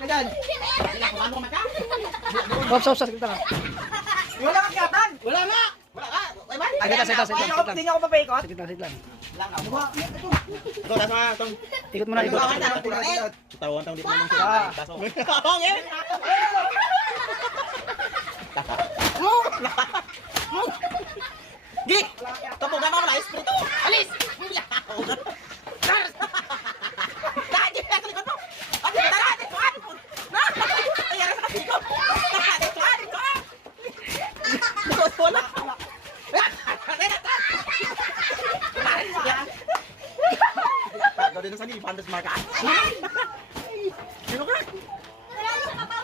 Ganyan. Ops, sakit lang. Wala kang katan. Wala nga. Wala nga. Ay, man. Hindi niyo ako papaikot. Sakit lang. Ito, tas mga itong... Ikot mo na, ikot. Tawang tawang dito naman siya. Taso. Kapang eh. Gik! Tapugan mo na espiritu. Alis! Dahil ka likod mo. Ano ba natin? Na! Ayara sa kasi ko. Wala. Gawin na sa ni Pandas Marka. Sino ka? Dindang. Isa pa.